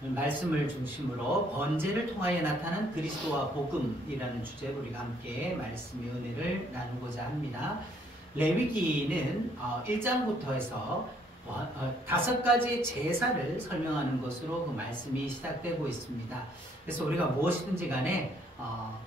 말씀을 중심으로 번제를 통하여 나타난 그리스도와 복음이라는 주제로 우리가 함께 말씀의 은혜를 나누고자 합니다. 레위기는 1장부터 해서 5가지 제사를 설명하는 것으로 그 말씀이 시작되고 있습니다. 그래서 우리가 무엇이든지 간에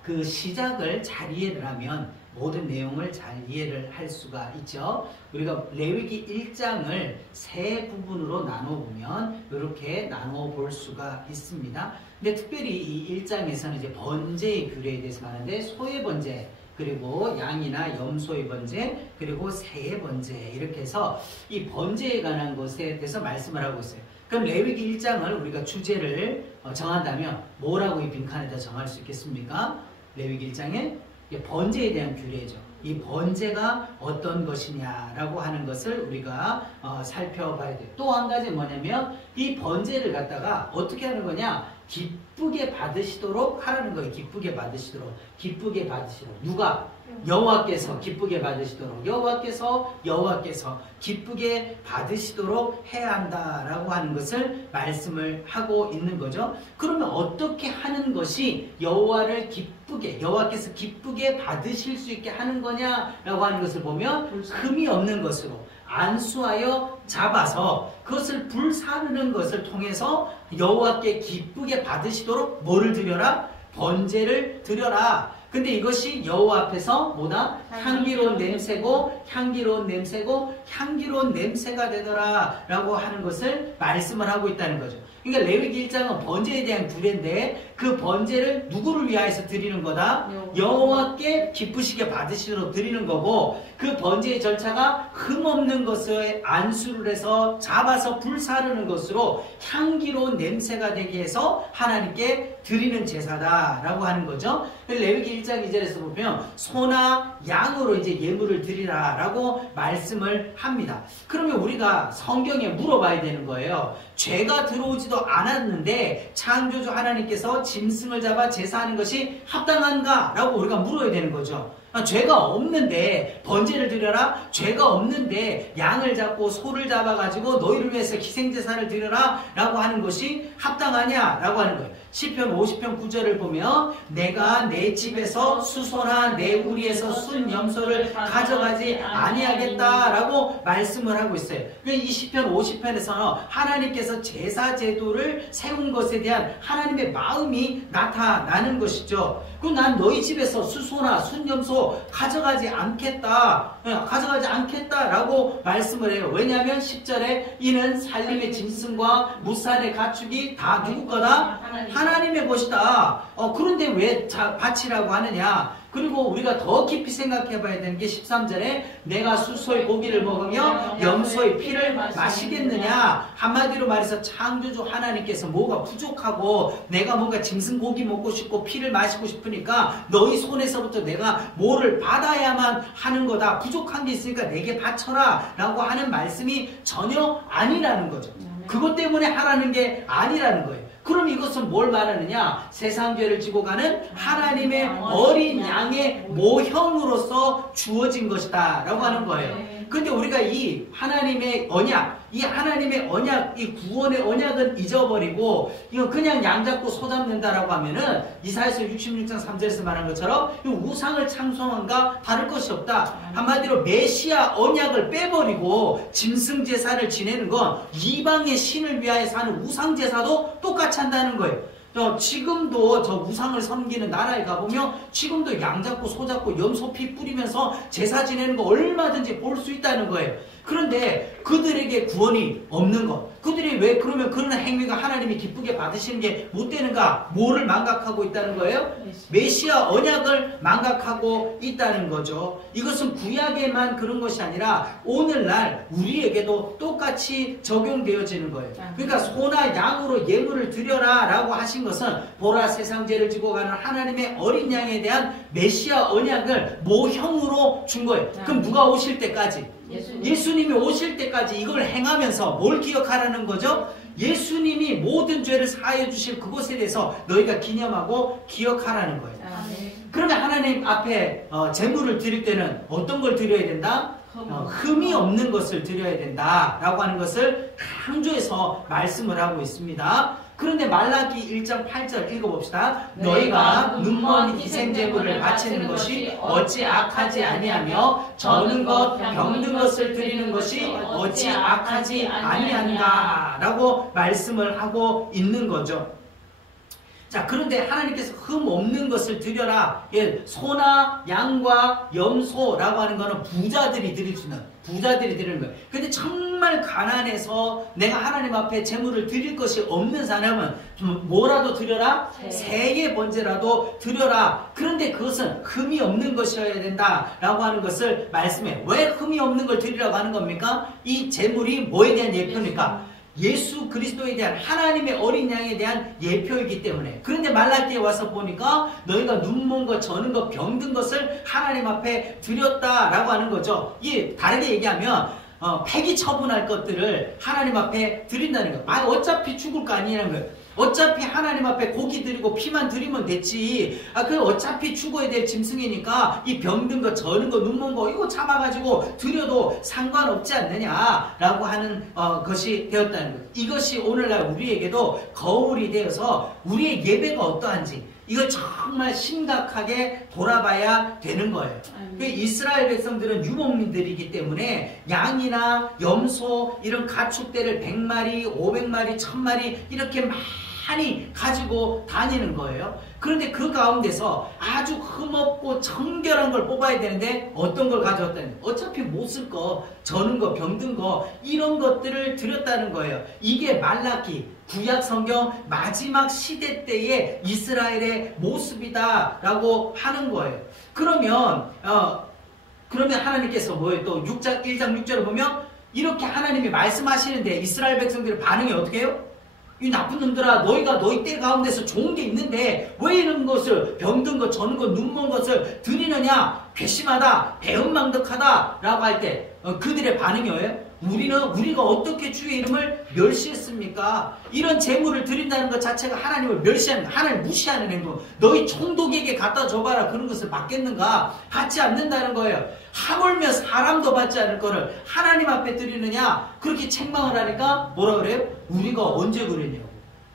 그 시작을 잘 이해를 하면 모든 내용을 잘 이해를 할 수가 있죠. 우리가 레위기 1장을 세 부분으로 나눠보면 이렇게 나눠 볼 수가 있습니다. 근데 특별히 이 1장에서는 이제 번제의 규례에 대해서 말하는데 소의 번제, 그리고 양이나 염소의 번제, 그리고 새의 번제, 이렇게 해서 이 번제에 관한 것에 대해서 말씀을 하고 있어요. 그럼 레위기 1장을 우리가 주제를 정한다면 뭐라고 이 빈칸에다 정할 수 있겠습니까? 레위기 1장에 번제에 대한 규례죠. 이 번제가 어떤 것이냐라고 하는 것을 우리가 살펴봐야 돼요. 또 한 가지 뭐냐면 이 번제를 갖다가 어떻게 하는 거냐? 기쁘게 받으시도록 하라는 거예요. 기쁘게 받으시도록. 기쁘게 받으시도록. 누가? 여호와께서 기쁘게 받으시도록. 여호와께서 기쁘게 받으시도록 해야 한다라고 하는 것을 말씀을 하고 있는 거죠. 그러면 어떻게 하는 것이 여호와께서 기쁘게 받으실 수 있게 하는 거냐라고 하는 것을 보면 흠이 없는 것으로 안수하여 잡아서 그것을 불사르는 것을 통해서 여호와께 기쁘게 받으시도록 뭐를 드려라? 번제를 드려라. 근데 이것이 여호와 앞에서 뭐다? 향기로운 냄새고 향기로운 냄새가 되더라 라고 하는 것을 말씀을 하고 있다는 거죠. 그러니까 레위기 1장은 번제에 대한 규례인데 그 번제를 누구를 위하여서 드리는 거다? 여호와께 기쁘시게 받으시도록 드리는 거고, 그 번제의 절차가 흠없는 것을 안수를 해서 잡아서 불사르는 것으로 향기로운 냄새가 되게 해서 하나님께 드리는 제사다라고 하는 거죠. 레위기 1장 2절에서 보면 소나 양으로 이제 예물을 드리라라고 말씀을 합니다. 그러면 우리가 성경에 물어봐야 되는 거예요. 죄가 들어오지도 않았는데 창조주 하나님께서 짐승을 잡아 제사하는 것이 합당한가? 라고 우리가 물어야 되는 거죠. 죄가 없는데 번제를 드려라? 죄가 없는데 양을 잡고 소를 잡아가지고 너희를 위해서 희생제사를 드려라? 라고 하는 것이 합당하냐? 라고 하는 거예요. 시편 50편 9절을 보면 내가 내 집에서 수소나 내 우리에서 순 염소를 가져가지 아니하겠다라고 말씀을 하고 있어요. 이 시편 50편에서는 하나님께서 제사 제도를 세운 것에 대한 하나님의 마음이 나타나는 것이죠. 그럼 난 너희 집에서 수소나 순 염소 가져가지 않겠다라고 말씀을 해요. 왜냐하면 10절에 이는 살림의 짐승과 무산의 가축이 다 누구 거다? 하나님의 것이다. 그런데 왜 바치라고 하느냐? 그리고 우리가 더 깊이 생각해 봐야 되는 게 13절에 내가 수소의 고기를 먹으며 염소의 피를 마시겠느냐? 한마디로 말해서 창조주 하나님께서 뭐가 부족하고 내가 뭔가 짐승 고기 먹고 싶고 피를 마시고 싶으니까 너희 손에서부터 내가 뭐를 받아야만 하는 거다. 부족한 게 있으니까 내게 바쳐라 라고 하는 말씀이 전혀 아니라는 거죠. 그것 때문에 하라는 게 아니라는 거예요. 그럼 이것은 뭘 말하느냐? 세상 죄를 지고 가는 하나님의 어린 양의 모형으로서 주어진 것이다 라고 하는 거예요. 근데 우리가 이 하나님의 언약, 이 구원의 언약은 잊어버리고 이거 그냥 양 잡고 소 잡는다라고 하면은 이사야서 66장 3절에서 말한 것처럼 이 우상을 창송한가 다를 것이 없다. 한마디로 메시아 언약을 빼버리고 짐승 제사를 지내는 건 이방의 신을 위하여서 하는 우상 제사도 똑같이 한다는 거예요. 지금도 저 우상을 섬기는 나라에 가보면 지금도 양 잡고 소 잡고 염소 피 뿌리면서 제사 지내는 거 얼마든지 볼 수 있다는 거예요. 그런데 그들에게 구원이 없는 것, 그들이 왜 그러면 그런 행위가 하나님이 기쁘게 받으시는 게 못 되는가? 뭐를 망각하고 있다는 거예요? 메시아 언약을 망각하고 있다는 거죠. 이것은 구약에만 그런 것이 아니라 오늘날 우리에게도 똑같이 적용되어지는 거예요. 그러니까 소나 양으로 예물을 드려라 라고 하신 것은 보라 세상 죄를 지고 가는 하나님의 어린 양에 대한 메시아 언약을 모형으로 준 거예요. 그럼 누가 오실 때까지? 예수님이 오실 때까지 이걸 행하면서 뭘 기억하라는 거죠? 예수님이 모든 죄를 사해 주실 그것에 대해서 너희가 기념하고 기억하라는 거예요. 그러면 하나님 앞에 제물을 드릴 때는 어떤 걸 드려야 된다? 흠이 없는 것을 드려야 된다라고 하는 것을 강조해서 말씀을 하고 있습니다. 그런데 말라기 1장 8절 읽어봅시다. 너희가 눈먼 희생제물을 바치는 것이 어찌 악하지 아니하며 저는 것 병든 것을 드리는 것이 어찌 악하지 아니한가 라고 말씀을 하고 있는 거죠. 자, 그런데 하나님께서 흠 없는 것을 드려라. 예, 소나 양과 염소라고 하는 거는 부자들이 드리는 거예요. 근데 정말 가난해서 내가 하나님 앞에 제물을 드릴 것이 없는 사람은 뭐라도 드려라? 새의 번제라도 드려라. 그런데 그것은 흠이 없는 것이어야 된다라고 하는 것을 말씀해. 왜 흠이 없는 걸 드리라고 하는 겁니까? 이 제물이 뭐에 대한 예표입니까? 예수 그리스도에 대한 하나님의 어린 양에 대한 예표이기 때문에. 그런데 말라기에 와서 보니까 너희가 눈먼 것, 저는 것, 병든 것을 하나님 앞에 드렸다라고 하는 거죠. 이 다르게 얘기하면 폐기 처분할 것들을 하나님 앞에 드린다는 거예요. 아, 어차피 죽을 거 아니라는 거예요. 어차피 하나님 앞에 고기 드리고 피만 드리면 됐지. 그 어차피 죽어야 될 짐승이니까 이 병든 거, 저는 거, 눈먼 거 이거 참아가지고 드려도 상관없지 않느냐라고 하는 것이 되었다는 거예요. 이것이 오늘날 우리에게도 거울이 되어서 우리의 예배가 어떠한지 이걸 정말 심각하게 돌아봐야 되는 거예요. 이스라엘 백성들은 유목민들이기 때문에 양이나 염소 이런 가축대를 100마리, 500마리, 1000마리 이렇게 많이 가지고 다니는 거예요. 그런데 그 가운데서 아주 흠없고 정결한 걸 뽑아야 되는데 어떤 걸 가져왔다는 거예요. 어차피 못 쓸 거, 저는 거, 병든 거 이런 것들을 드렸다는 거예요. 이게 말라기 구약 성경 마지막 시대 때의 이스라엘의 모습이다라고 하는 거예요. 그러면 하나님께서 뭐예요? 또 1장 6절을 보면 이렇게 하나님이 말씀하시는데 이스라엘 백성들의 반응이 어떻게 해요? 이 나쁜 놈들아, 너희가 너희 때 가운데서 좋은 게 있는데 왜 이런 것을 병든 것, 저는 것, 눈먼 것을 드리느냐? 괘씸하다, 배은망덕하다 라고 할 때 그들의 반응이 뭐예요? 우리가 어떻게 주의 이름을 멸시했습니까? 이런 제물을 드린다는 것 자체가 하나님을 멸시하는, 하나님을 무시하는 행동. 너희 총독에게 갖다 줘봐라. 그런 것을 받겠는가? 받지 않는다는 거예요. 하물며 사람도 받지 않을 거를 하나님 앞에 드리느냐? 그렇게 책망을 하니까 뭐라 그래요? 우리가 언제 그랬냐고.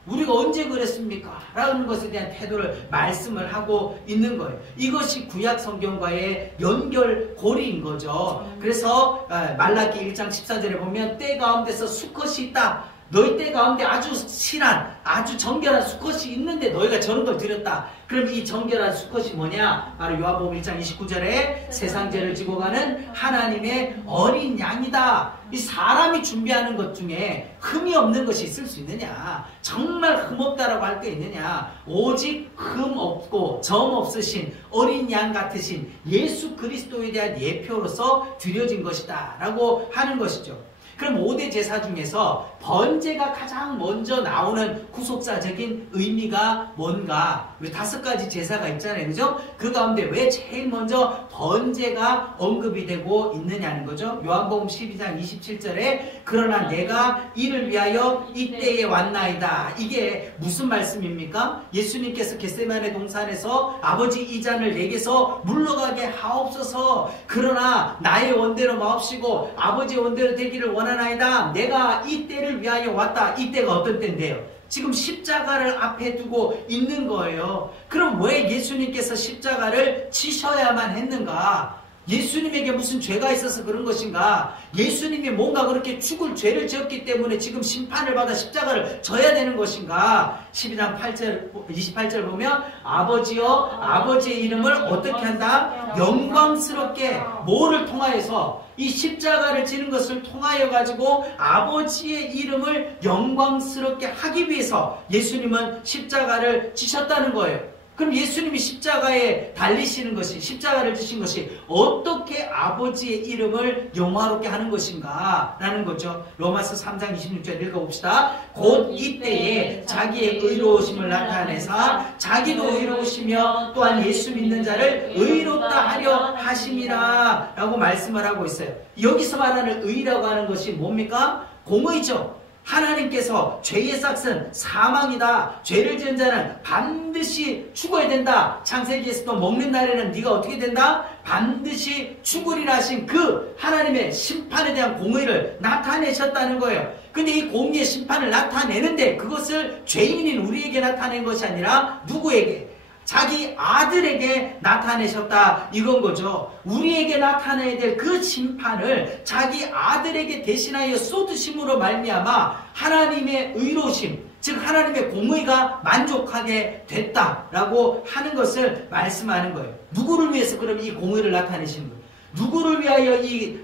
우리가 언제 그랬습니까? 라는 것에 대한 태도를 말씀을 하고 있는 거예요. 이것이 구약 성경과의 연결고리인 거죠. 그래서 말라기 1장 14절에 보면 때 가운데서 수컷이 있다. 너희 때 가운데 아주 실한, 아주 정결한 수컷이 있는데 너희가 저런 걸 드렸다. 그럼 이 정결한 수컷이 뭐냐? 바로 요한복음 1장 29절에 세상 죄를 지고 가는 하나님의 어린 양이다. 이 사람이 준비하는 것 중에 흠이 없는 것이 있을 수 있느냐? 정말 흠 없다라고 할 게 있느냐? 오직 흠 없고 점 없으신 어린 양 같으신 예수 그리스도에 대한 예표로서 드려진 것이다 라고 하는 것이죠. 그럼 5대 제사 중에서 번제가 가장 먼저 나오는 구속사적인 의미가 뭔가? 우리 5가지 제사가 있잖아요. 그죠? 그 가운데 왜 제일 먼저 번제가 언급이 되고 있느냐는 거죠. 요한복음 12장 27절에 그러나 내가 이를 위하여 이때에 왔나이다. 이게 무슨 말씀입니까? 예수님께서 겟세마네 동산에서 아버지 이 잔을 내게서 물러가게 하옵소서. 그러나 나의 원대로 마옵시고 아버지의 원대로 되기를 원하나이다. 내가 이때를 위하여 왔다. 이때가 어떤 때인데요? 지금 십자가를 앞에 두고 있는 거예요. 그럼 왜 예수님께서 십자가를 지셔야만 했는가? 예수님에게 무슨 죄가 있어서 그런 것인가? 예수님이 뭔가 그렇게 죽을 죄를 지었기 때문에 지금 심판을 받아 십자가를 져야 되는 것인가? 12장 28절 보면 아버지여 아버지의 이름을 어떻게 한다? 영광스럽게 뭐를 통하여서? 이 십자가를 지는 것을 통하여 가지고 아버지의 이름을 영광스럽게 하기 위해서 예수님은 십자가를 지셨다는 거예요. 그럼 예수님이 십자가에 달리시는 것이, 십자가를 지신 것이 어떻게 아버지의 이름을 영화롭게 하는 것인가 라는 거죠. 로마서 3장 26절 읽어봅시다. 곧 이때에 자기의 의로우심을 나타내사 자기도 의로우시며 또한 예수 믿는 자를 의롭다 하려 하심이라 라고 말씀을 하고 있어요. 여기서 말하는 의라고 하는 것이 뭡니까? 공의죠. 하나님께서 죄의 삭은 사망이다. 죄를 지은 자는 반드시 죽어야 된다. 창세기에서도 먹는 날에는 네가 어떻게 된다? 반드시 죽으리라 하신 그 하나님의 심판에 대한 공의를 나타내셨다는 거예요. 근데 이 공의의 심판을 나타내는데 그것을 죄인인 우리에게 나타낸 것이 아니라 누구에게? 자기 아들에게 나타내셨다 이건 거죠. 우리에게 나타내야 될 그 심판을 자기 아들에게 대신하여 쏟으심으로 말미암아 하나님의 의로우심, 즉 하나님의 공의가 만족하게 됐다라고 하는 것을 말씀하는 거예요. 누구를 위해서 그럼 이 공의를 나타내신 거예요? 누구를 위하여 이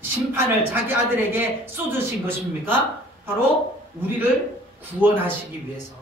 심판을 자기 아들에게 쏟으신 것입니까? 바로 우리를 구원하시기 위해서,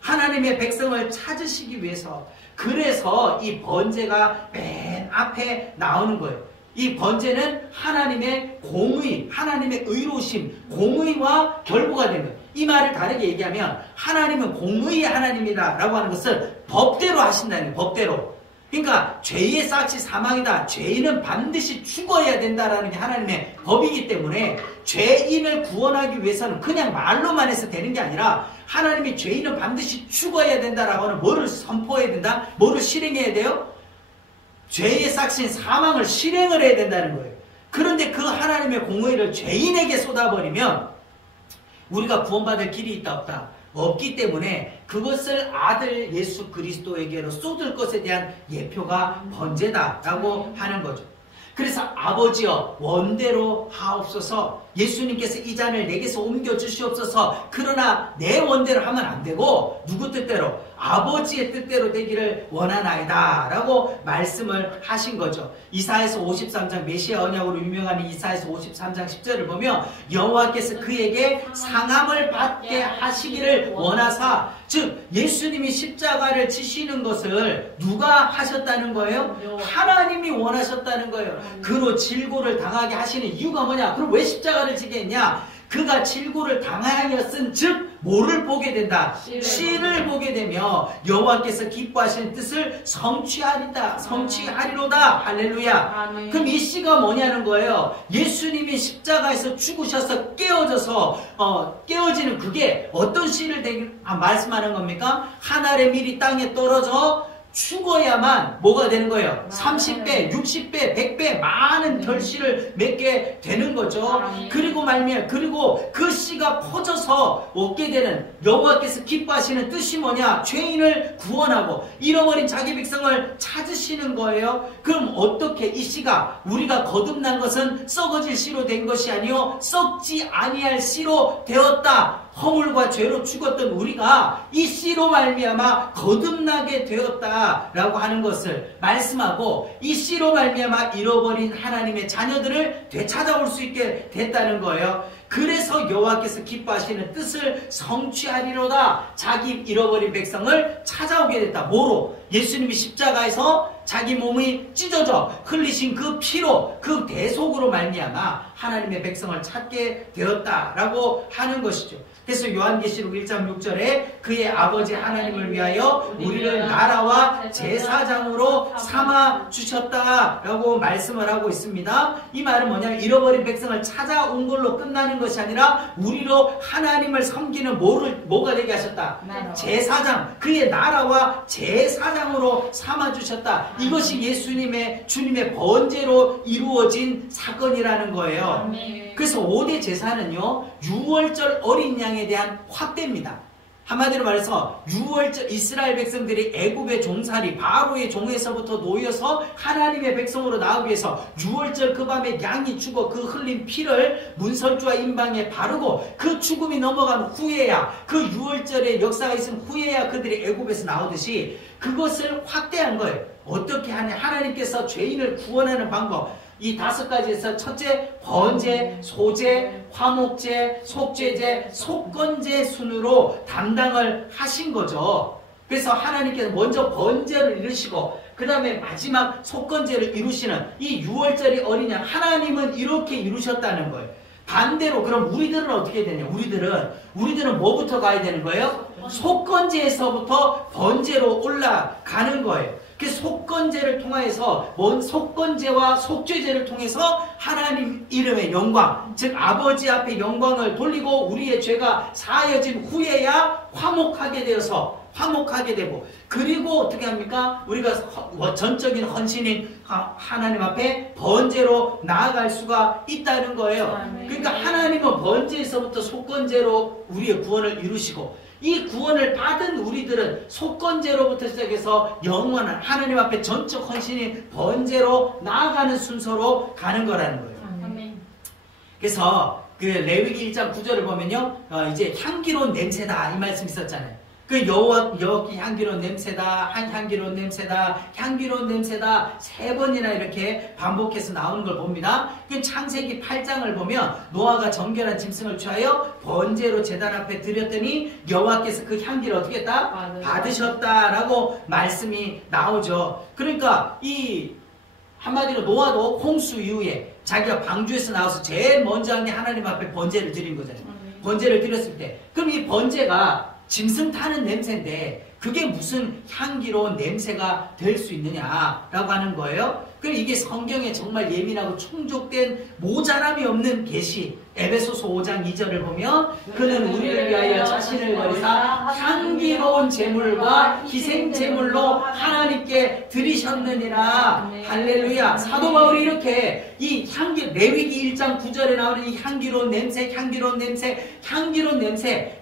하나님의 백성을 찾으시기 위해서. 그래서 이 번제가 맨 앞에 나오는 거예요. 이 번제는 하나님의 공의, 하나님의 의로우심, 공의와 결부가 된 거예요. 이 말을 다르게 얘기하면 하나님은 공의의 하나님이다 라고 하는 것을 법대로 하신다는 거예요. 법대로. 그러니까 죄의 싹이 사망이다. 죄인은 반드시 죽어야 된다라는 게 하나님의 법이기 때문에 죄인을 구원하기 위해서는 그냥 말로만 해서 되는 게 아니라 하나님이 죄인은 반드시 죽어야 된다라고 하는 뭐를 선포해야 된다? 뭐를 실행해야 돼요? 죄의 싹신 사망을 실행을 해야 된다는 거예요. 그런데 그 하나님의 공의를 죄인에게 쏟아버리면 우리가 구원받을 길이 있다 없다? 없기 때문에 그것을 아들 예수 그리스도에게로 쏟을 것에 대한 예표가 번제다라고 하는 거죠. 그래서 아버지여 원대로 하옵소서, 예수님께서 이 잔을 내게서 옮겨주시옵소서. 그러나 내 원대로 하면 안 되고 누구 뜻대로? 아버지의 뜻대로 되기를 원하나이다 라고 말씀을 하신 거죠. 이사야서 53장 메시아 언약으로 유명한 이사야서 53장 10절을 보면 여호와께서 그에게 상함을 받게 하시기를 원하사, 즉 예수님이 십자가를 지시는 것을 누가 하셨다는 거예요? 하나님이 원하셨다는 거예요. 그로 질고를 당하게 하시는 이유가 뭐냐? 그럼 왜 십자가를 지게 했냐? 그가 질고를 당하였은 즉 뭐를 보게 된다? 씨를 보게 되며 여호와께서 기뻐하시는 뜻을 성취하리로다. 할렐루야. 그럼 이 씨가 뭐냐는 거예요? 예수님이 십자가에서 죽으셔서 깨어지는 그게 어떤 씨를 말씀하는 겁니까? 하늘의 밀이 땅에 떨어져 죽어야만 뭐가 되는 거예요? 30배, 60배, 100배 많은 결실을 맺게 되는 거죠. 그리고 그리고 그 씨가 퍼져서 얻게 되는 여호와께서 기뻐하시는 뜻이 뭐냐? 죄인을 구원하고 잃어버린 자기 백성을 찾으시는 거예요. 그럼 어떻게 이 씨가, 우리가 거듭난 것은 썩어질 씨로 된 것이 아니요 썩지 아니할 씨로 되었다. 허물과 죄로 죽었던 우리가 이 씨로 말미암아 거듭나게 되었다라고 하는 것을 말씀하고, 이 씨로 말미암아 잃어버린 하나님의 자녀들을 되찾아올 수 있게 됐다는 거예요. 그래서 여호와께서 기뻐하시는 뜻을 성취하리로다. 자기 잃어버린 백성을 찾아오게 됐다. 뭐로? 예수님이 십자가에서 자기 몸이 찢어져 흘리신 그 피로, 그 대속으로 말미암아 하나님의 백성을 찾게 되었다라고 하는 것이죠. 그래서 요한계시록 1장 6절에 그의 아버지 하나님을 위하여 우리를 나라와 제사장으로 삼아 주셨다라고 말씀을 하고 있습니다. 이 말은 뭐냐면 잃어버린 백성을 찾아온 걸로 끝나는 것이 아니라 우리로 하나님을 섬기는 뭐가 되게 하셨다? 제사장, 그의 나라와 제사장으로 삼아 주셨다. 이것이 주님의 번제로 이루어진 사건이라는 거예요. 그래서 5대 제사는요, 유월절 어린 양에 대한 확대입니다. 한마디로 말해서 유월절 이스라엘 백성들이 애굽의 종살이 바로의 종에서부터 놓여서 하나님의 백성으로 나오기 위해서 유월절 그 밤에 양이 죽어 그 흘린 피를 문설주와 임방에 바르고 그 죽음이 넘어간 후에야, 그 유월절의 역사가 있은 후에야 그들이 애굽에서 나오듯이 그것을 확대한 거예요. 어떻게 하냐? 하나님께서 죄인을 구원하는 방법, 이 5가지에서 첫째, 번제, 소제, 화목제, 속죄제, 속건제 순으로 담당을 하신 거죠. 그래서 하나님께서 먼저 번제를 이루시고 그 다음에 마지막 속건제를 이루시는 이 유월절이 어린 양, 하나님은 이렇게 이루셨다는 거예요. 반대로 그럼 우리들은 어떻게 되냐? 우리들은 뭐부터 가야 되는 거예요? 속건제에서부터 번제로 올라가는 거예요. 그 속건제를 통해서 속건제와 속죄제를 통해서 하나님 이름의 영광, 즉 아버지 앞에 영광을 돌리고 우리의 죄가 사하여진 후에야 화목하게 되고, 그리고 어떻게 합니까? 우리가 전적인 헌신인 하나님 앞에 번제로 나아갈 수가 있다는 거예요. 그러니까 하나님은 번제에서부터 속건제로 우리의 구원을 이루시고, 이 구원을 받은 우리들은 속건제로부터 시작해서 영원한 하나님 앞에 전적 헌신인 번제로 나아가는 순서로 가는 거라는 거예요. 그래서 그 레위기 1장 9절을 보면요, 이제 향기로운 냄새다 이 말씀 있었잖아요. 그 여기 향기로운 냄새다, 향기로운 냄새다, 향기로운 냄새다 3번이나 이렇게 반복해서 나오는 걸 봅니다. 그 창세기 8장을 보면 노아가 정결한 짐승을 취하여 번제로 제단 앞에 드렸더니 여호와께서 그 향기를 어떻게 했다? 받으셨다라고 말씀이 나오죠. 그러니까 이 한마디로 노아도 홍수 이후에 자기가 방주에서 나와서 제일 먼저 한 게 하나님 앞에 번제를 드린 거잖아요. 번제를 드렸을 때, 그럼 이 번제가 짐승 타는 냄새인데 그게 무슨 향기로운 냄새가 될 수 있느냐라고 하는 거예요. 그럼 이게 성경에 정말 예민하고 충족된 모자람이 없는 계시, 에베소서 5장 2절을 보면 그는 우리를 위하여 자신을 버리사 향기로운 제물과 희생 제물로 하나님께 드리셨느니라. 할렐루야. 사도 바울이 이렇게 이 레위기 1장 9절에 나오는 이 향기로운 냄새,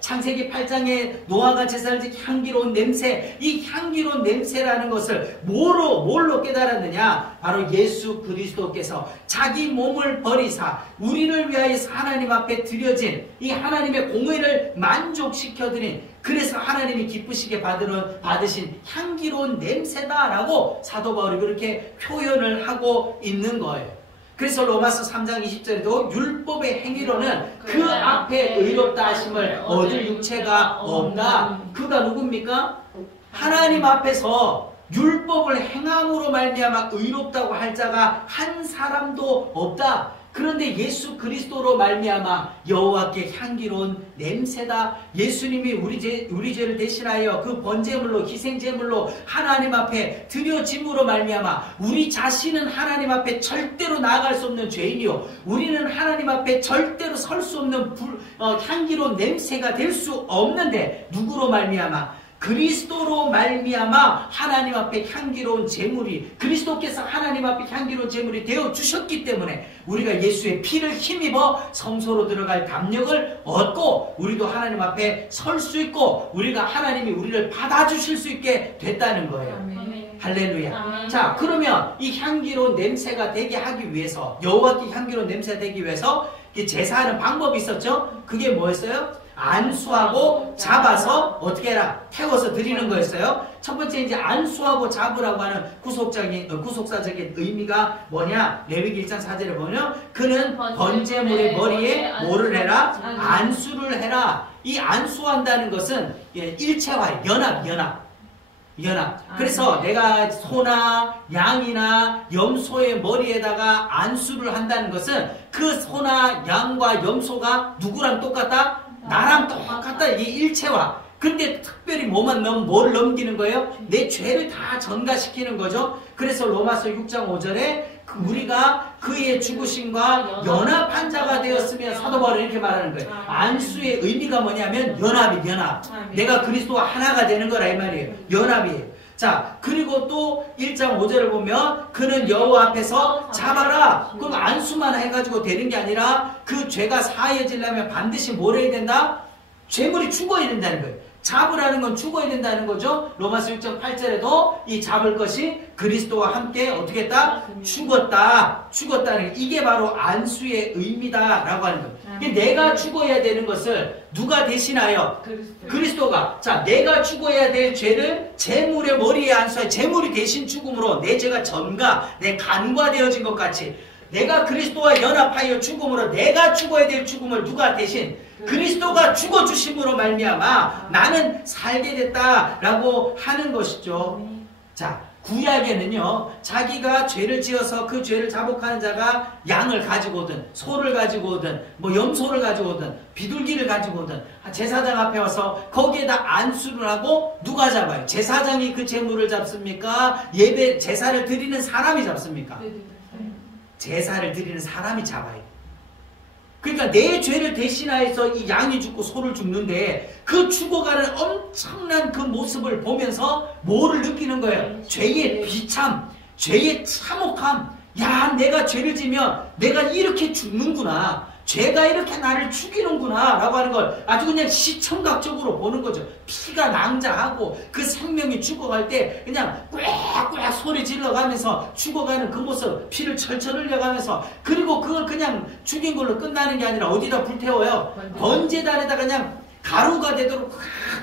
창세기 8장에 노아가 제사를 지킨 향기로운 냄새, 이 향기로운 냄새라는 것을 뭘로 깨달았느냐? 바로 예수 그리스도께서 자기 몸을 버리사 우리를 위하여서 하나님 앞에 드려진 이 하나님의 공의를 만족시켜드린, 그래서 하나님이 기쁘시게 받으신 향기로운 냄새다라고 사도 바울이 그렇게 표현을 하고 있는 거예요. 그래서 로마서 3장 20절에도 율법의 행위로는 그 앞에 의롭다 하심을 얻을 육체가 없다. 그가 누굽니까? 하나님 앞에서 율법을 행함으로 말미암아 의롭다고 할 자가 한 사람도 없다. 그런데 예수 그리스도로 말미암아 여호와께 향기로운 냄새다. 예수님이 우리 죄를 대신하여 그 번제물로, 희생제물로 하나님 앞에 드려짐으로 말미암아 우리 자신은 하나님 앞에 절대로 나아갈 수 없는 죄인이요, 우리는 하나님 앞에 절대로 설 수 없는 향기로운 냄새가 될 수 없는데, 누구로 말미암아? 그리스도로 말미암아 하나님 앞에 향기로운 제물이, 그리스도께서 하나님 앞에 향기로운 제물이 되어 주셨기 때문에 우리가 예수의 피를 힘입어 성소로 들어갈 담력을 얻고 우리도 하나님 앞에 설 수 있고 하나님이 우리를 받아주실 수 있게 됐다는 거예요. 아멘. 할렐루야. 아멘. 자, 그러면 이 향기로운 냄새가 되게 하기 위해서, 여호와께 향기로운 냄새가 되기 위해서 제사하는 방법이 있었죠. 그게 뭐였어요? 안수하고 잡아서 어떻게 해라? 태워서 드리는 거였어요. 첫 번째 이제 안수하고 잡으라고 하는 구속사적인 의미가 뭐냐? 레위기 1장 4절에 보면 그는 번제물의 머리에 뭐를 해라? 안수를 해라. 이 안수한다는 것은 일체화, 연합. 그래서 내가 소나 양이나 염소의 머리에다가 안수를 한다는 것은 그 소나 양과 염소가 누구랑 똑같다? 나랑 똑같다. 이게 일체화. 근데 특별히 뭐를 넘기는 거예요? 내 죄를 다 전가시키는 거죠. 그래서 로마서 6장 5절에 우리가 그의 죽으심과 연합한 자가 되었으면 사도 바울은 이렇게 말하는 거예요. 안수의 의미가 뭐냐면 연합. 내가 그리스도와 하나가 되는 거라 이 말이에요. 연합이에요. 자, 그리고 또 1장 5절을 보면 그는 여호와 앞에서 잡아라. 그럼 안수만 해가지고 되는 게 아니라 그 죄가 사해지려면 반드시 뭘 해야 된다? 죄물이 죽어야 된다는 거예요. 잡으라는 건 죽어야 된다는 거죠. 로마서 6장 8절에도 이 잡을 것이 그리스도와 함께 어떻게 했다? 죽었다는, 이게 바로 안수의 의미다라고 하는 거예요. 내가 죽어야 되는 것을 누가 대신하여? 그리스도가. 자, 내가 죽어야 될 죄를 제물의 머리에 안수하여 제물이 대신 죽음으로 내 죄가 내 간과되어진 것 같이 내가 그리스도와 연합하여 죽음으로 내가 죽어야 될 죽음을 누가 대신? 그리스도가 죽어주심으로 말미암아 나는 살게 됐다라고 하는 것이죠. 자, 구약에는요, 자기가 죄를 지어서 그 죄를 자복하는 자가 양을 가지고 오든 소를 가지고 오든 염소를 가지고 오든 비둘기를 가지고 오든 제사장 앞에 와서 거기에다 안수를 하고 누가 잡아요? 제사장이 그 제물을 잡습니까? 제사를 드리는 사람이 잡습니까? 제사를 드리는 사람이 잡아요. 그러니까 내 죄를 대신하여서 이 양이 죽고 소를 죽는데 그 죽어가는 엄청난 그 모습을 보면서 뭐를 느끼는 거예요? 죄의 비참, 죄의 참혹함. 야, 내가 죄를 지면 내가 이렇게 죽는구나. 죄가 이렇게 나를 죽이는구나 라고 하는 걸 아주 그냥 시청각적으로 보는 거죠. 피가 낭자하고 그 생명이 죽어갈 때 그냥 꽥꽥 소리 질러가면서 죽어가는 그 모습, 피를 철철 흘려가면서, 그리고 그걸 그냥 죽인 걸로 끝나는 게 아니라 어디다 불태워요? 번제단에다 그냥 가루가 되도록,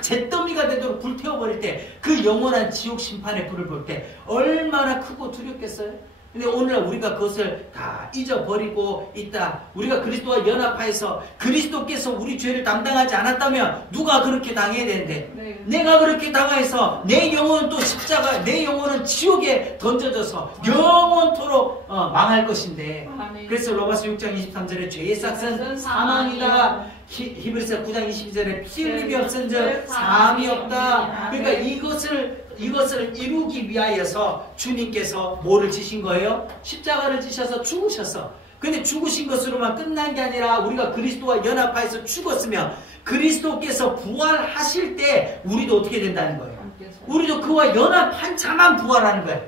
잿더미가 되도록 불태워버릴 때 그 영원한 지옥 심판의 불을 볼 때 얼마나 크고 두렵겠어요? 근데 오늘날 우리가 그것을 다 잊어버리고 있다. 우리가 그리스도와 연합하여서 그리스도께서 우리 죄를 담당하지 않았다면 누가 그렇게 당해야 되는데, 네. 내가 그렇게 당해서 내 영혼은 또 십자가, 내 영혼은 지옥에 던져져서 영원토록 망할 것인데. 그래서 로마서 6장 23절에 죄의 삭은 사망이다. 히브리서 9장 22절에 피 흘림이 없은즉 사함이 없다. 그러니까 이것을 이루기 위하여서 주님께서 뭐를 지신 거예요? 십자가를 지셔서 죽으셨어. 근데 죽으신 것으로만 끝난 게 아니라 우리가 그리스도와 연합하여서 죽었으면 그리스도께서 부활하실 때 우리도 어떻게 된다는 거예요? 우리도 그와 연합한 자만 부활하는 거예요.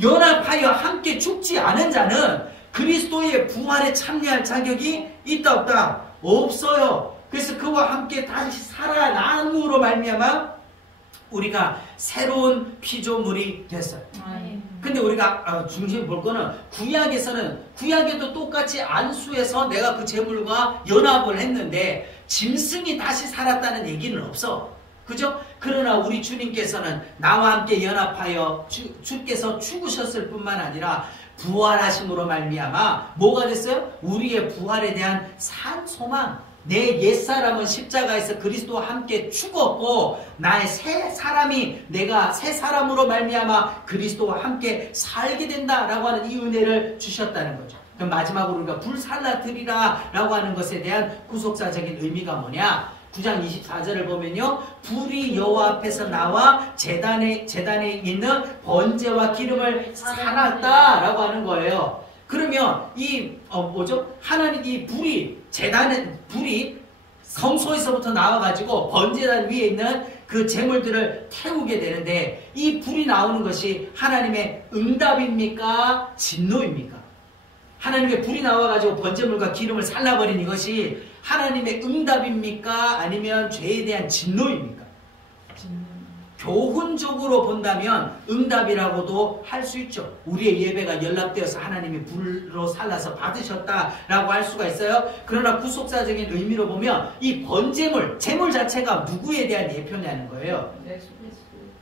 연합하여 함께 죽지 않은 자는 그리스도의 부활에 참여할 자격이 있다 없다? 없어요. 그래서 그와 함께 다시 살아남음으로 말미암아 우리가 새로운 피조물이 됐어요. 근데 우리가 중심에 볼 거는 구약에도 똑같이 안수해서 내가 그 제물과 연합을 했는데 짐승이 다시 살았다는 얘기는 없어. 그죠? 그러나 우리 주님께서는 나와 함께 연합하여 주께서 죽으셨을 뿐만 아니라 부활하심으로 말미암아 뭐가 됐어요? 우리의 부활에 대한 산 소망. 내 옛사람은 십자가에서 그리스도와 함께 죽었고 나의 새 사람이 내가 새 사람으로 말미암아 그리스도와 함께 살게 된다라고 하는 이 은혜를 주셨다는 거죠. 그럼 마지막으로 우리가 불살라드리라 라고 하는 것에 대한 구속사적인 의미가 뭐냐? 9장 24절을 보면요, 불이 여호와 앞에서 나와 재단에 있는 번제와 기름을 살았다라고 하는 거예요. 그러면 하나님 이 불이 성소에서부터 나와가지고 번제단 위에 있는 그 제물들을 태우게 되는데, 이 불이 나오는 것이 하나님의 응답입니까? 진노입니까? 하나님의 불이 나와가지고 번제물과 기름을 살라버린 이것이 하나님의 응답입니까? 아니면 죄에 대한 진노입니까? 교훈적으로 본다면 응답이라고도 할 수 있죠. 우리의 예배가 연락되어서 하나님이 불로 살라서 받으셨다라고 할 수가 있어요. 그러나 구속사적인 의미로 보면 이 번제물, 제물 자체가 누구에 대한 예표냐는 거예요.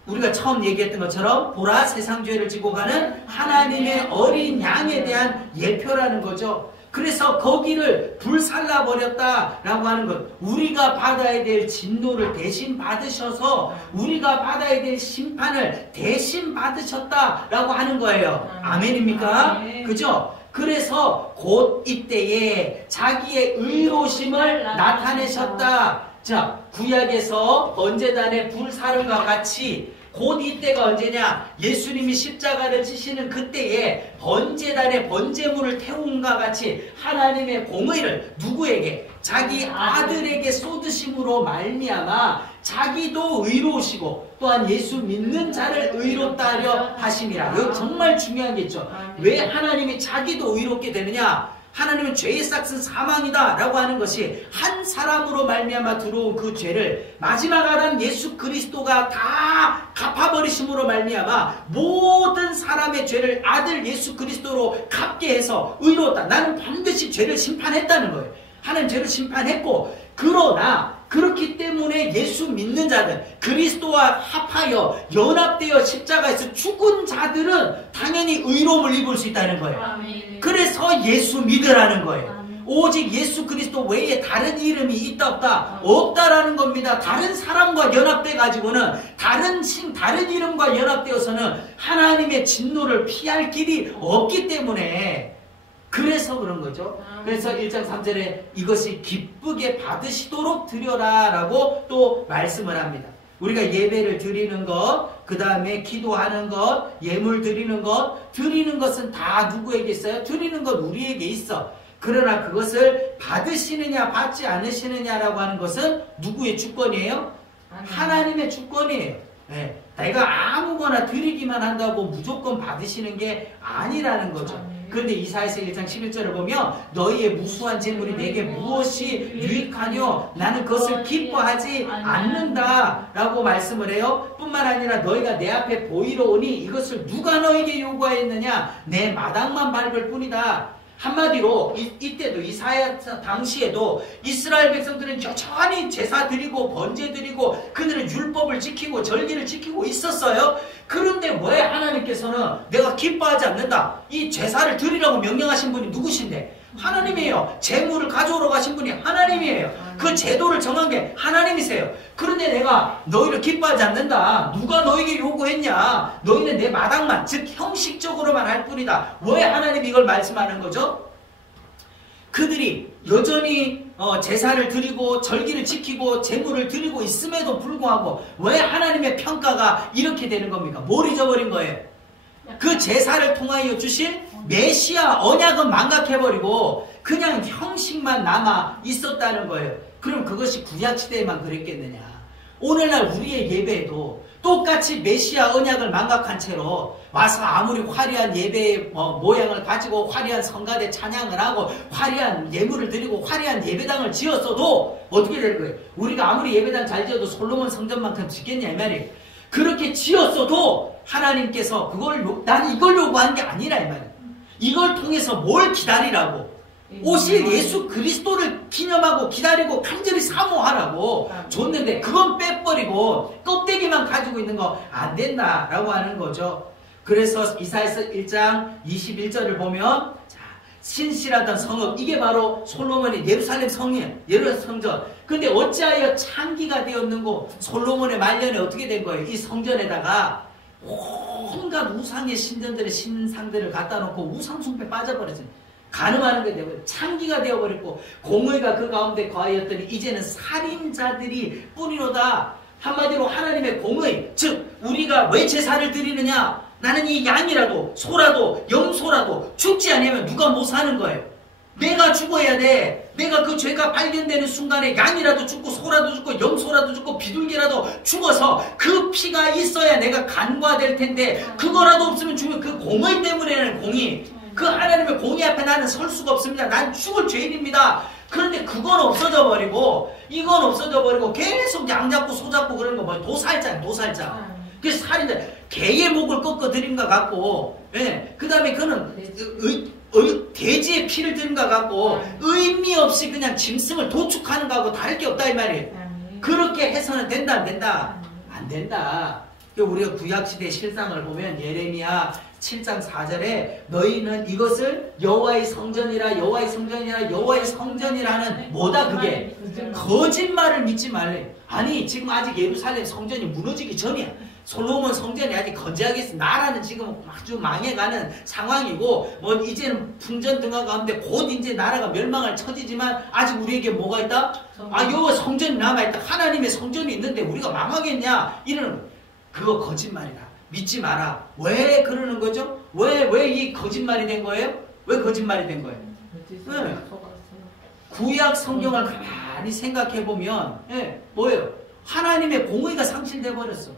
우리가 처음 얘기했던 것처럼 보라 세상 죄를 지고 가는 하나님의 어린 양에 대한 예표라는 거죠. 그래서 거기를 불살라버렸다라고 하는 것, 우리가 받아야 될 진노를 대신 받으셔서 우리가 받아야 될 심판을 대신 받으셨다라고 하는 거예요. 아멘입니까? 아멘. 그죠? 그래서 곧 이때에 자기의 의로심을 나타내셨다. 자, 구약에서 번제단의 불사름과 같이 곧 이때가 언제냐? 예수님이 십자가를 지시는 그때에 번제단의 번제물을 태움과 같이 하나님의 공의를 누구에게? 자기 아들에게 쏟으심으로 말미암아 자기도 의로우시고 또한 예수 믿는 자를 의롭다 하려 하심이라. 이거 정말 중요한 게 있죠. 왜 하나님이 자기도 의롭게 되느냐? 하나님은 죄의 삭은 사망이다 라고 하는 것이 한 사람으로 말미암아 들어온 그 죄를 마지막 아담 예수 그리스도가 다 갚아버리심으로 말미암아 모든 사람의 죄를 아들 예수 그리스도로 갚게 해서 의로웠다. 나는 반드시 죄를 심판했다는 거예요. 하나님 죄를 심판했고, 그러나 그렇기 때문에 예수 믿는 자들, 그리스도와 합하여 연합되어 십자가에서 죽은 자들은 당연히 의로움을 입을 수 있다는 거예요. 아멘. 그래서 예수 믿으라는 거예요. 아멘. 오직 예수 그리스도 외에 다른 이름이 있다 없다? 없다라는 겁니다. 다른 사람과 연합돼 가지고는 다른 이름과 연합되어서는 하나님의 진노를 피할 길이 없기 때문에, 그래서 그런 거죠. 그래서 1장 3절에 이것이 기쁘게 받으시도록 드려라 라고 또 말씀을 합니다. 우리가 예배를 드리는 것, 그 다음에 기도하는 것, 예물 드리는 것, 드리는 것은 다 누구에게 있어요? 드리는 것 우리에게 있어. 그러나 그것을 받으시느냐 받지 않으시느냐라고 하는 것은 누구의 주권이에요? 하나님의 주권이에요. 네. 내가 아무거나 드리기만 한다고 무조건 받으시는 게 아니라는 거죠. 그런데 이사야서 1장 11절을 보면 너희의 무수한 재물이 내게 무엇이 유익하뇨? 나는 그것을 기뻐하지 않는다 라고 말씀을 해요. 뿐만 아니라 너희가 내 앞에 보이러 오니 이것을 누가 너에게 요구하였느냐? 내 마당만 밟을 뿐이다. 한마디로 이때도 이사야 당시에도 이스라엘 백성들은 여전히 제사 드리고 번제 드리고 그들은 율법을 지키고 절기를 지키고 있었어요. 그런데 왜 하나님께서는 내가 기뻐하지 않는다. 이 제사를 드리라고 명령하신 분이 누구신데? 하나님이에요. 재물을 가져오러 가신 분이 하나님이에요. 그 제도를 정한 게 하나님이세요. 그런데 내가 너희를 기뻐하지 않는다. 누가 너에게 요구했냐? 너희는 내 마당만, 즉 형식적으로만 할 뿐이다. 왜 하나님이 이걸 말씀하는 거죠? 그들이 여전히 제사를 드리고 절기를 지키고 제물을 드리고 있음에도 불구하고 왜 하나님의 평가가 이렇게 되는 겁니까? 뭘 잊어버린 거예요? 그 제사를 통하여 주신 메시아 언약은 망각해버리고 그냥 형식만 남아 있었다는 거예요. 그럼 그것이 구약시대에만 그랬겠느냐? 오늘날 우리의 예배에도 똑같이 메시아 언약을 망각한 채로 와서 아무리 화려한 예배의 모양을 가지고 화려한 성가대 찬양을 하고 화려한 예물을 드리고 화려한 예배당을 지었어도 어떻게 되는 거예요? 우리가 아무리 예배당 잘 지어도 솔로몬 성전만큼 짓겠냐 이 말이에요. 그렇게 지었어도 하나님께서 난 이걸 요구한 게 아니라 이 말이에요. 이걸 통해서 뭘 기다리라고? 오실 예수 그리스도를 기념하고 기다리고 간절히 사모하라고 줬는데 그건 빼버리고 껍데기만 가지고 있는 거 안 된다라고 하는 거죠. 그래서 이사야서 1장 21절을 보면 신실하던 성읍, 이게 바로 솔로몬의 예루살렘 성이에요. 예루살렘 성전. 근데 어찌하여 창기가 되었는고? 솔로몬의 말년에 어떻게 된 거예요? 이 성전에다가 온갖 우상의 신전들의 신상들을 갖다 놓고 우상 숭배에 빠져버렸어요. 간음하는 게 되고 창기가 되어버렸고 공의가 그 가운데 거하였더니 이제는 살인자들이 뿐이로다. 한마디로 하나님의 공의, 즉 우리가 왜 제사를 드리느냐? 나는 이 양이라도 소라도 염소라도 죽지 않으면 누가 못 사는 거예요. 내가 죽어야 돼. 내가 그 죄가 발견되는 순간에 양이라도 죽고 소라도 죽고 염소라도 죽고 비둘기라도 죽어서 그 피가 있어야 내가 간과될 텐데 그거라도 없으면 죽으면 그 공의 때문에는 공의. 그 하나님의 공의 앞에 나는 설 수가 없습니다. 난 죽을 죄인입니다. 그런데 그건 없어져 버리고 이건 없어져 버리고 계속 양 잡고 소 잡고 그러는 거 뭐예요? 도살자. 그 살인자. 개의 목을 꺾어 드린 것 같고, 예. 그 다음에 그는 돼지의 피를 드린 것 같고, 의미 없이 그냥 짐승을 도축하는 거하고 다를 게 없다, 이 말이에요. 그렇게 해서는 된다, 안 된다? 안 된다. 우리가 구약시대 실상을 보면 예레미야 7장 4절에 너희는 이것을 여호와의 성전이라 여호와의 성전이라 여호와의 성전이라는 뭐다 그게? 거짓말을 믿지 말래. 아니 지금 아직 예루살렘 성전이 무너지기 전이야. 솔로몬 성전이 아직 건재하게 있어. 나라는 지금 아주 망해가는 상황이고 뭐 이제는 풍전등화 가운데 곧 이제 나라가 멸망할 처지지만 아직 우리에게 뭐가 있다? 여호와 성전이 남아있다. 하나님의 성전이 있는데 우리가 망하겠냐? 이러는 그거 거짓말이다. 믿지 마라. 왜 그러는 거죠? 왜 이 거짓말이 된 거예요? 왜 거짓말이 된 거예요? 네. 구약 성경을 가만히 생각해 보면 뭐예요? 하나님의 공의가 상실돼 버렸어.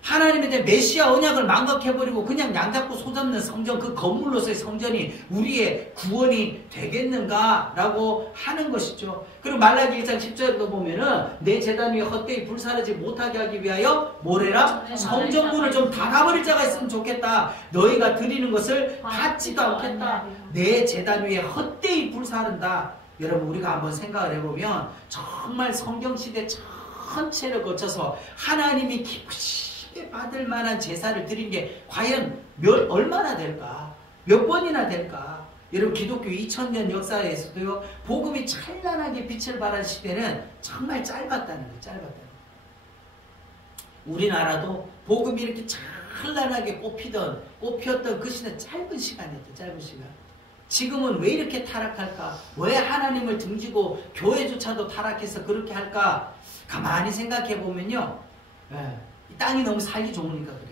하나님에 대한 메시아 언약을 망각해버리고 그냥 양 잡고 소 잡는 성전, 그 건물로서의 성전이 우리의 구원이 되겠는가라고 하는 것이죠. 그리고 말라기 1장 10절도 보면은 내 제단 위에 헛되이 불사르지 못하게 하기 위하여 뭐래라? 성전문을 좀 닫아버릴 자가 있으면 좋겠다. 너희가 드리는 것을 받지도 않겠다. 내 제단 위에 헛되이 불사른다. 여러분 우리가 한번 생각을 해보면 정말 성경시대 전체를 거쳐서 하나님이 기쁘시 받을 만한 제사를 드린 게 과연 얼마나 될까? 몇 번이나 될까? 여러분 기독교 2000년 역사에서도요 복음이 찬란하게 빛을 발한 시대는 정말 짧았다는 거예요. 짧았다는 거예요. 우리나라도 복음이 이렇게 찬란하게 꽃피었던 그 시대는 짧은 시간이었죠. 짧은 시간. 지금은 왜 이렇게 타락할까? 왜 하나님을 등지고 교회조차도 타락해서 그렇게 할까? 가만히 생각해 보면요. 예. 이 땅이 너무 살기 좋으니까 그래.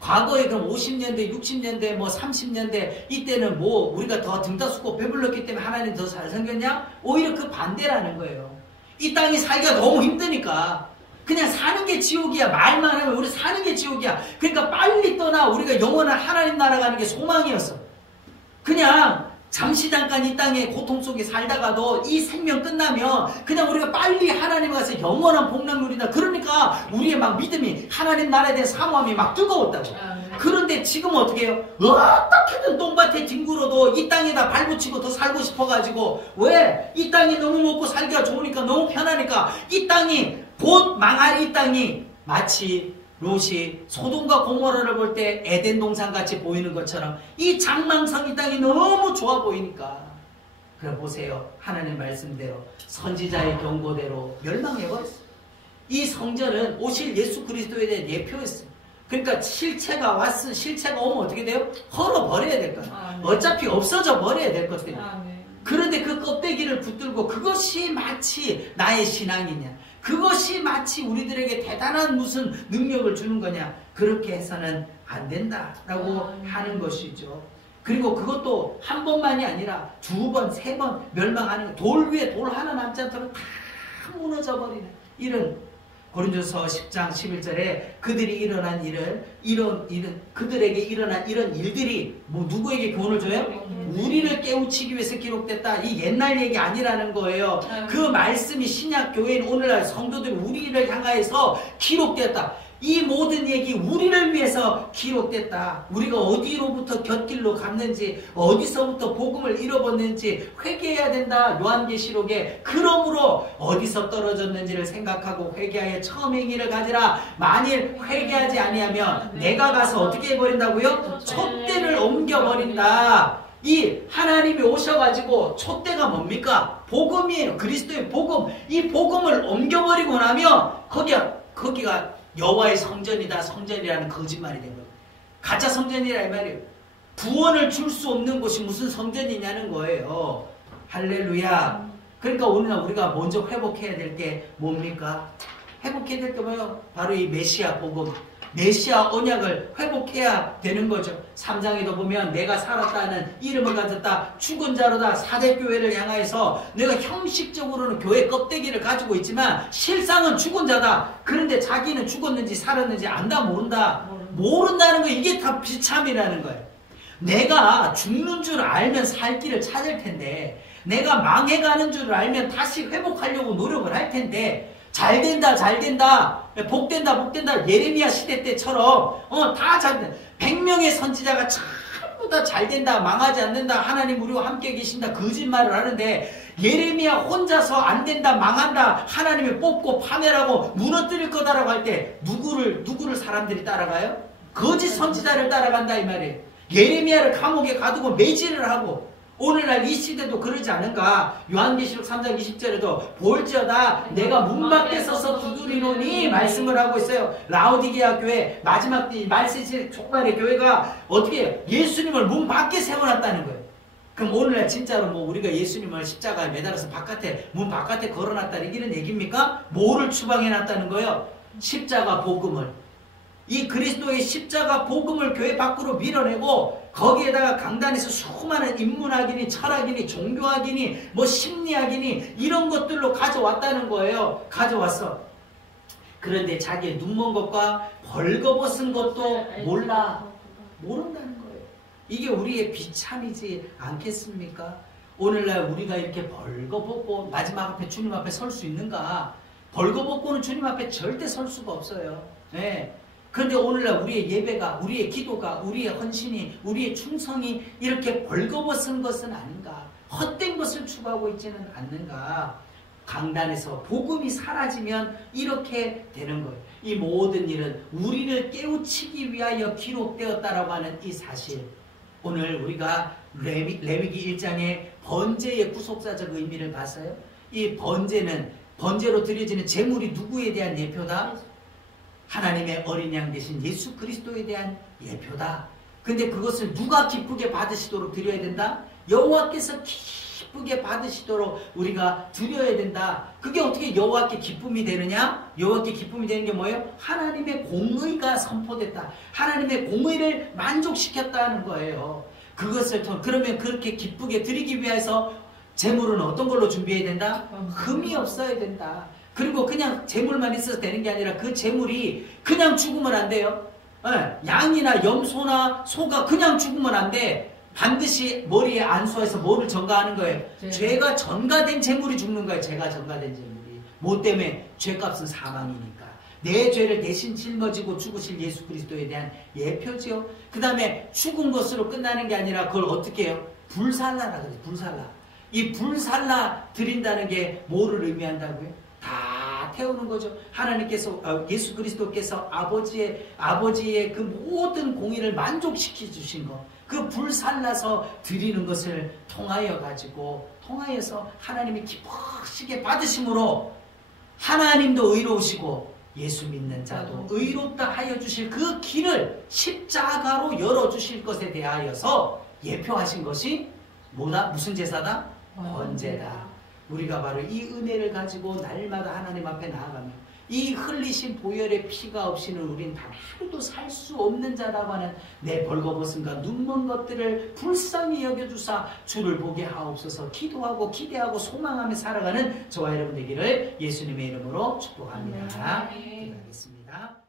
과거에 그럼 50년대, 60년대, 뭐 30년대 이때는 뭐 우리가 더 등다숙고 배불렀기 때문에 하나님 더 잘생겼냐? 오히려 그 반대라는 거예요. 이 땅이 살기가 너무 힘드니까 그냥 사는 게 지옥이야. 말만 하면 우리 사는 게 지옥이야. 그러니까 빨리 떠나 우리가 영원한 하나님 나라 가는 게 소망이었어. 그냥 잠시 잠깐 이 땅의 고통 속에 살다가도 이 생명 끝나면 그냥 우리가 빨리 하나님 가서 영원한 복락 누린다. 그러니까 우리의 막 믿음이 하나님 나라에 대한 사모함이 막 뜨거웠다고. 그런데 지금 어떻게 해요? 어떻게든 똥밭에 뒹굴어도 이 땅에다 발붙이고 더 살고 싶어가지고 왜? 이 땅이 너무 먹고 살기가 좋으니까 너무 편하니까 이 땅이 곧 망할 이 땅이 마치 롯이 소돔과 고모라를 볼 때 에덴 동산같이 보이는 것처럼 이 장망성 이 땅이 너무 좋아 보이니까 그래 보세요. 하나님 말씀대로 선지자의 경고대로 멸망해버렸어요. 이 성전은 오실 예수 그리스도에 대한 예표였어요. 그러니까 실체가 오면 어떻게 돼요? 헐어버려야 될 거예요. 어차피 없어져 버려야 될 것들이에요. 그런데 그 껍데기를 붙들고 그것이 마치 나의 신앙이냐, 그것이 마치 우리들에게 대단한 무슨 능력을 주는 거냐, 그렇게 해서는 안 된다라고 하는 것이죠. 그리고 그것도 한 번만이 아니라 두 번, 세 번 멸망하는, 돌 위에 돌 하나 남지 않도록 다 무너져 버리는 이런, 고린도서 10장 11절에 그들이 일어난 일은 그들에게 일어난 이런 일들이 뭐 누구에게 교훈을 줘요? 우리를 깨우치기 위해서 기록됐다. 이 옛날 얘기 아니라는 거예요. 그 말씀이 신약 교회인 오늘날 성도들 우리를 향하여서 기록됐다. 이 모든 얘기 우리를 위해서 기록됐다. 우리가 어디로부터 곁길로 갔는지, 어디서부터 복음을 잃어버렸는지 회개해야 된다. 요한계시록에 그러므로 어디서 떨어졌는지를 생각하고 회개하여 처음의 행위를 가지라. 만일 회개하지 아니하면 내가 가서 어떻게 해버린다고요? 촛대를 옮겨버린다. 이 하나님이 오셔가지고 촛대가 뭡니까? 복음이에요. 그리스도의 복음. 이 복음을 옮겨버리고 나면 거기가 여호와의 성전이다, 성전이라는 거짓말이 된 거예요. 가짜 성전이라 이 말이에요. 구원을 줄 수 없는 곳이 무슨 성전이냐는 거예요. 할렐루야. 그러니까 오늘날 우리가 먼저 회복해야 될 게 뭡니까? 회복해야 될 게 뭐예요? 바로 이 메시아 복음, 메시아 언약을 회복해야 되는 거죠. 3장에도 보면 내가 살았다는 이름을 가졌다, 죽은 자로다, 사대교회를 향하여서 내가 형식적으로는 교회 껍데기를 가지고 있지만 실상은 죽은 자다. 그런데 자기는 죽었는지 살았는지 안다 모른다. 모른다는 거, 이게 다 비참이라는 거예요. 내가 죽는 줄 알면 살 길을 찾을 텐데, 내가 망해가는 줄 알면 다시 회복하려고 노력을 할 텐데, 잘된다, 잘된다, 복된다, 복된다, 예레미야 시대 때처럼 다 잘된다. 100명의 선지자가 전부 다 잘된다, 망하지 않는다, 하나님 우리와 함께 계신다, 거짓말을 하는데 예레미야 혼자서 안된다, 망한다, 하나님이 뽑고 파멸하고 무너뜨릴 거다라고 할 때 누구를 사람들이 따라가요? 거짓 선지자를 따라간다 이 말이에요. 예레미야를 감옥에 가두고 매질을 하고, 오늘날 이 시대도 그러지 않은가? 요한계시록 3장 20절에도 볼지어다 내가 문 밖에 서서 두드리노니 말씀을 하고 있어요. 라오디게아 교회 마지막 말세지 촉발의 교회가 어떻게 해요? 예수님을 문 밖에 세워놨다는 거예요. 그럼 오늘날 진짜로 뭐 우리가 예수님을 십자가에 매달아서 문 바깥에 걸어놨다는 이런 얘기입니까? 뭐를 추방해놨다는 거예요? 십자가 복음을. 이 그리스도의 십자가 복음을 교회 밖으로 밀어내고 거기에다가 강단에서 수많은 인문학이니 철학이니 종교학이니 뭐 심리학이니 이런 것들로 가져왔다는 거예요. 가져왔어. 그런데 자기의 눈먼 것과 벌거벗은 것도 모른다는 거예요. 이게 우리의 비참이지 않겠습니까? 오늘날 우리가 이렇게 벌거벗고 마지막 앞에 주님 앞에 설 수 있는가? 벌거벗고는 주님 앞에 절대 설 수가 없어요. 네. 그런데 오늘날 우리의 예배가, 우리의 기도가, 우리의 헌신이, 우리의 충성이 이렇게 벌거벗은 것은 아닌가? 헛된 것을 추구하고 있지는 않는가? 강단에서 복음이 사라지면 이렇게 되는 거예요. 이 모든 일은 우리를 깨우치기 위하여 기록되었다라고 하는 이 사실. 오늘 우리가 레위기 1장의 번제의 구속사적 의미를 봤어요. 이 번제로 드려지는 제물이 누구에 대한 예표다? 하나님의 어린 양 대신 예수 그리스도에 대한 예표다. 근데 그것을 누가 기쁘게 받으시도록 드려야 된다? 여호와께서 기쁘게 받으시도록 우리가 드려야 된다. 그게 어떻게 여호와께 기쁨이 되느냐? 여호와께 기쁨이 되는 게 뭐예요? 하나님의 공의가 선포됐다. 하나님의 공의를 만족시켰다는 거예요. 그것을 그러면 그렇게 기쁘게 드리기 위해서 재물은 어떤 걸로 준비해야 된다? 흠이 없어야 된다. 그리고 그냥 재물만 있어서 되는 게 아니라 그 재물이 그냥 죽으면 안 돼요. 양이나 염소나 소가 그냥 죽으면 안 돼. 반드시 머리에 안수해서 뭐를 전가하는 거예요? 죄가 전가된 재물이 죽는 거예요. 죄가 전가된 재물이. 뭐 때문에? 죄값은 사망이니까. 내 죄를 대신 짊어지고 죽으실 예수 그리스도에 대한 예표지요. 그 다음에 죽은 것으로 끝나는 게 아니라 그걸 어떻게 해요? 불살라라 그래요. 불살라. 이 불살라 드린다는 게 뭐를 의미한다고요? 다 태우는 거죠. 하나님께서 예수 그리스도께서 아버지의 그 모든 공의를 만족시켜 주신 것, 그 불살라서 드리는 것을 통하여서 하나님이 기쁘시게 받으심으로 하나님도 의로우시고 예수 믿는 자도 의롭다 하여 주실 그 길을 십자가로 열어주실 것에 대하여서 예표하신 것이 뭐다? 무슨 제사다? 번제다. 우리가 바로 이 은혜를 가지고 날마다 하나님 앞에 나아가며 이 흘리신 보혈의 피가 없이는 우린 단 하루도 살 수 없는 자라고 하는 내 벌거벗음과 눈먼 것들을 불쌍히 여겨주사 주를 보게 하옵소서. 기도하고 기대하고 소망하며 살아가는 저와 여러분 되기를 예수님의 이름으로 축복합니다. 기도하겠습니다.